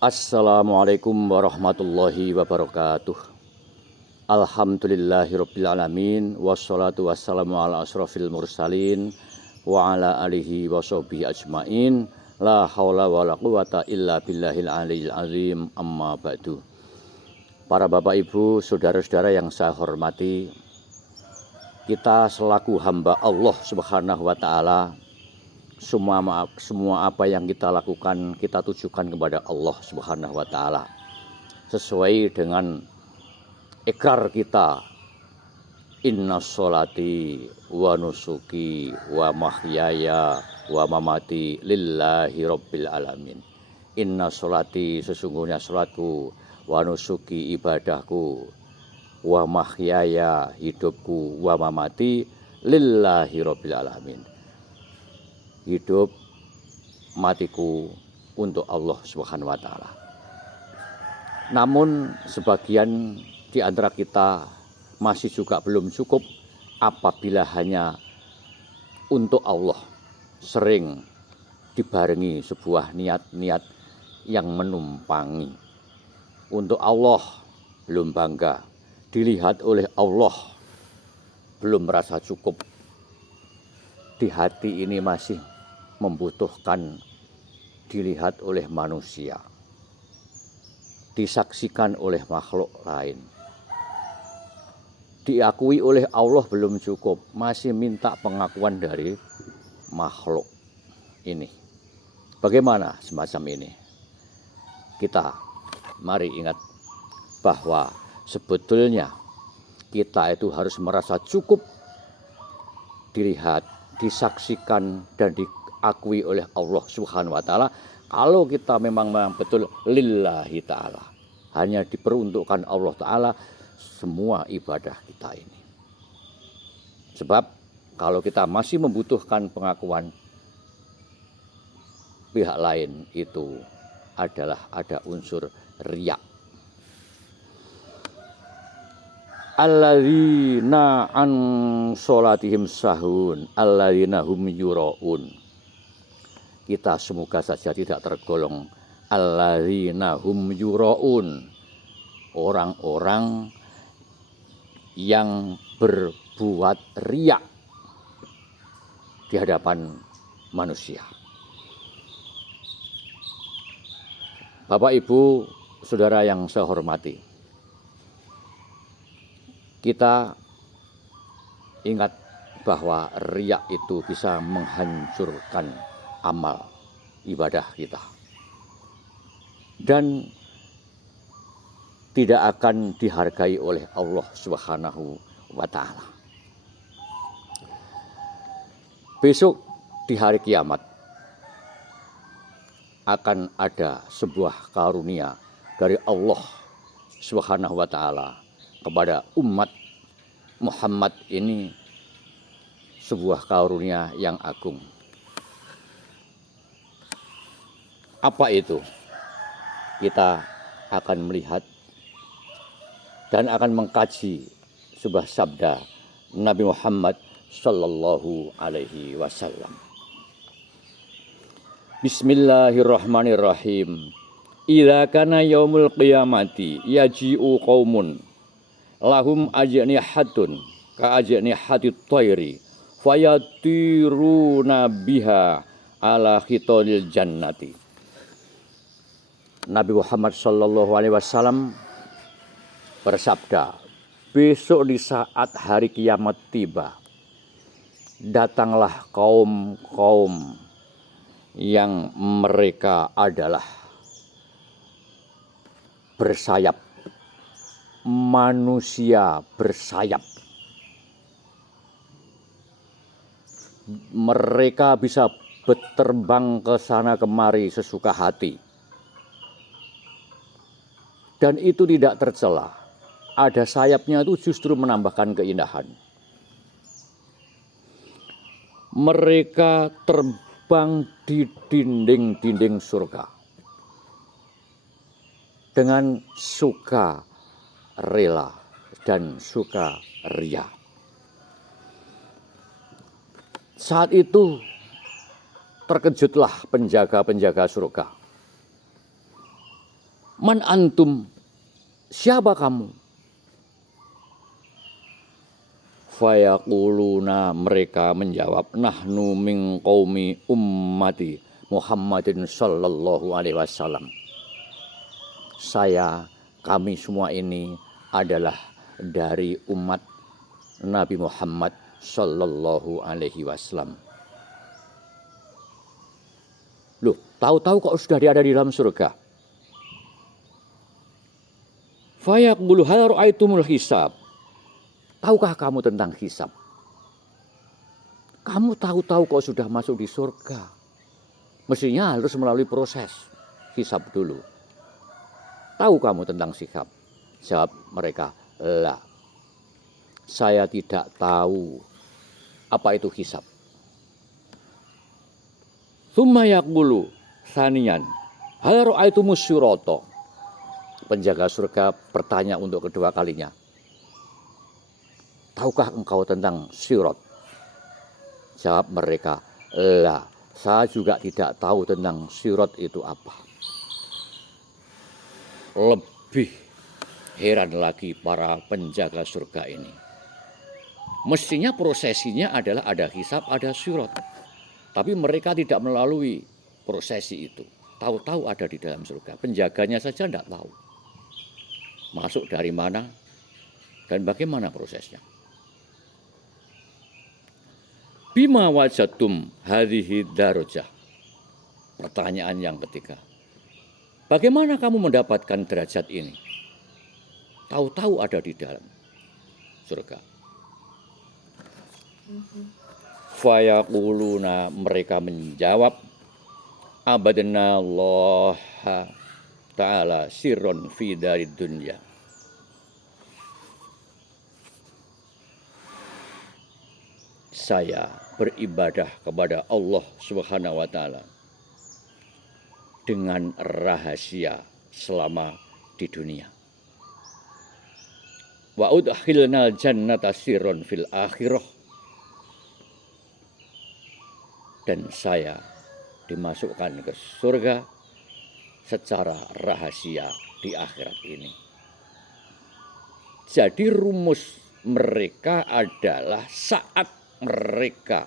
Assalamualaikum warahmatullahi wabarakatuh. Alhamdulillahirabbil alamin wassalatu wassalamu ala asrofil mursalin wa ala alihi washabihi ajmain. La haula wala quwata illa billahil aliyil azim. Amma ba'du. Para Bapak Ibu, saudara-saudara yang saya hormati, kita selaku hamba Allah Subhanahu wa taala, semua apa yang kita lakukan kita tujukan kepada Allah Subhanahu wa taala sesuai dengan ikrar kita, inna sholati wa nusuki wa mahyaya wa mamati lillahi rabbil alamin. Inna sholati, sesungguhnya sholatku, wa nusuki, ibadahku, wa mahyaya, hidupku, wa mamati lillahi rabbil alamin. Hidup matiku untuk Allah Subhanahu wa taala. Namun sebagian di antara kita masih juga belum cukup apabila hanya untuk Allah, sering dibarengi sebuah niat-niat yang menumpangi. Untuk Allah belum bangga, dilihat oleh Allah belum merasa cukup. Di hati ini masih membutuhkan dilihat oleh manusia, disaksikan oleh makhluk lain, diakui oleh Allah belum cukup, masih minta pengakuan dari makhluk ini. Bagaimana semacam ini? Kita mari ingat bahwa sebetulnya kita itu harus merasa cukup dilihat, disaksikan dan diakui oleh Allah Subhanahu wa taala. Kalau kita memang betul lillahi taala, hanya diperuntukkan Allah taala semua ibadah kita ini. Sebab kalau kita masih membutuhkan pengakuan pihak lain, itu adalah ada unsur riya. Alladzina an sholatihim sahun alladzina hum yuraun. Kita semoga saja tidak tergolong alladzina hum yuraun, orang-orang yang berbuat riya di hadapan manusia. Bapak Ibu, saudara yang saya hormati, kita ingat bahwa riya itu bisa menghancurkan amal ibadah kita dan tidak akan dihargai oleh Allah Subhanahu wa taala. Besok di hari kiamat akan ada sebuah karunia dari Allah Subhanahu wa taala kepada umat Muhammad ini, sebuah karunia yang agung. Apa itu? Kita akan melihat dan akan mengkaji sebuah sabda Nabi Muhammad sallallahu alaihi wasallam. Bismillahirrahmanirrahim. Idza kana yaumul qiyamati yaji'u qaumun lahum ajnihatun ka ajnihatit thairi fayatiruna biha ala khitonil jannati. Nabi Muhammad sallallahu alaihi wasallam bersabda, besok di saat hari kiamat tiba, datanglah kaum-kaum yang mereka adalah bersayap, manusia bersayap. Mereka bisa berterbang ke sana kemari sesuka hati. Dan itu tidak tercela. Ada sayapnya itu justru menambahkan keindahan. Mereka terbang di dinding-dinding surga dengan suka rela dan suka ria. Saat itu terkejutlah penjaga-penjaga surga. Man antum, siapa kamu? Fayaquluna, mereka menjawab, nahnu min qaumi ummati Muhammadin sallallahu alaihi wasallam. Kami semua ini adalah dari umat Nabi Muhammad sallallahu alaihi wasallam. Loh, tahu-tahu kok sudah ada di dalam surga. Fayaqulu hal ra'aitumul hisab. Tahukah kamu tentang hisab? Kamu tahu-tahu kok sudah masuk di surga. Mestinya harus melalui proses hisab dulu. Tahu kamu tentang hisab? Jawab mereka, la. Saya tidak tahu apa itu hisab. Tsumma yaqulu saniyan, hal ra'aitumus syurata. Penjaga surga bertanya untuk kedua kalinya. Tahukah engkau tentang sirat? Jawab mereka, la. Saya juga tidak tahu tentang sirat itu apa. Lebih heran lagi para penjaga surga ini. Mestinya prosesinya adalah ada hisab, ada sirat. Tapi mereka tidak melalui prosesi itu. Tahu-tahu ada di dalam surga. Penjaganya saja tidak tahu. Masuk dari mana dan bagaimana prosesnya. Bima wajatum hadhihi darajah. Pertanyaan yang ketiga. Bagaimana kamu mendapatkan derajat ini? Tahu-tahu ada di dalam surga. Fayaquluna, mereka menjawab, abadna Allah ta'ala sirron fi darid dunya. Saya beribadah kepada Allah Subhanahu wa taala dengan rahasia selama di dunia. Wa udkhilnal jannata sirron fil akhirah. Dan saya dimasukkan ke surga secara rahasia di akhirat ini. Jadi rumus mereka adalah saat mereka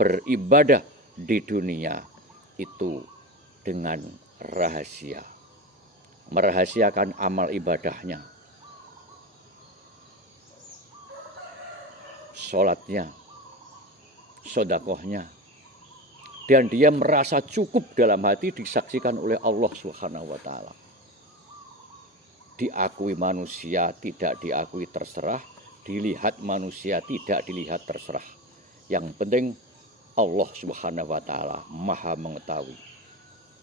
beribadah di dunia itu dengan rahasia. Merahasiakan amal ibadahnya. Sholatnya, sedekahnya. Dan dia merasa cukup dalam hati disaksikan oleh Allah Subhanahu wa taala. Diakui manusia, tidak diakui terserah, dilihat manusia, tidak dilihat terserah. Yang penting Allah Subhanahu wa taala Maha mengetahui,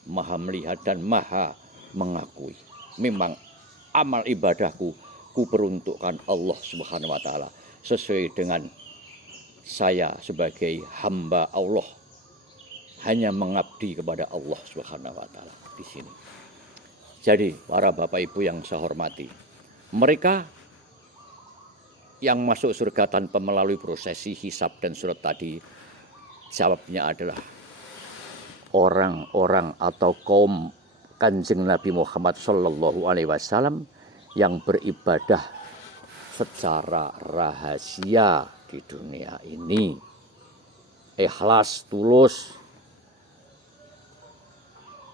Maha melihat dan Maha mengakui. Memang amal ibadahku ku peruntukkan Allah Subhanahu wa taala sesuai dengan saya sebagai hamba Allah. Hanya mengabdi kepada Allah Subhanahu wa taala di sini. Jadi, para Bapak Ibu yang saya hormati, mereka yang masuk surga tanpa melalui prosesi hisab dan surat tadi, jawabnya adalah orang-orang atau kaum Kanjeng Nabi Muhammad sallallahu alaihi wasallam yang beribadah secara rahasia di dunia ini. Ikhlas, tulus,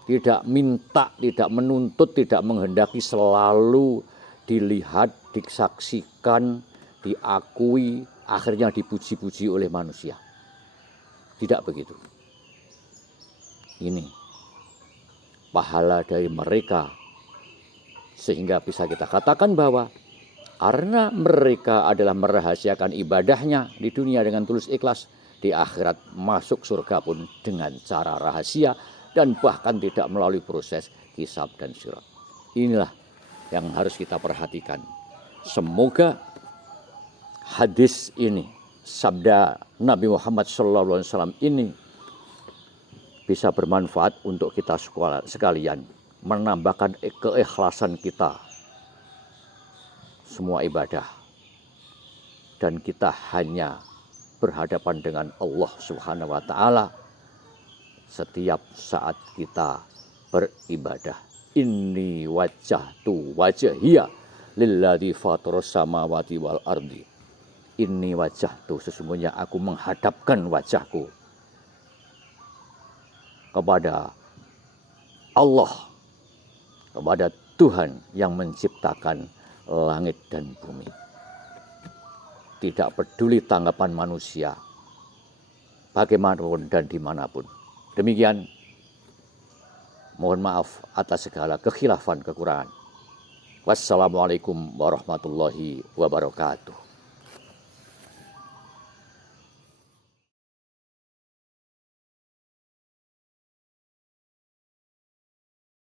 tidak minta, tidak menuntut, tidak menghendaki, selalu dilihat, disaksikan, diakui, akhirnya dipuji-puji oleh manusia. Tidak begitu. Ini pahala dari mereka, sehingga bisa kita katakan bahwa karena mereka adalah merahasiakan ibadahnya di dunia dengan tulus ikhlas, di akhirat masuk surga pun dengan cara rahasia dan bahkan tidak melalui proses hisab dan sirat. Inilah yang harus kita perhatikan. Semoga hadis ini, sabda Nabi Muhammad SAW ini bisa bermanfaat untuk kita sekalian, menambahkan keikhlasan kita semua ibadah, dan kita hanya berhadapan dengan Allah Subhanahu wa taala setiap saat kita beribadah Inni wajjahtu wajhiya lilladzi fataras samawati wal ardi. Inni wajjahtu, sesungguhnya aku menghadapkan wajahku kepada Allah, kepada Tuhan yang menciptakan langit dan bumi. Tidak peduli tanggapan manusia, bagaimanapun dan dimanapun. Demikian, mohon maaf atas segala kekhilafan, kekurangan. Wassalamualaikum warahmatullahi wabarakatuh.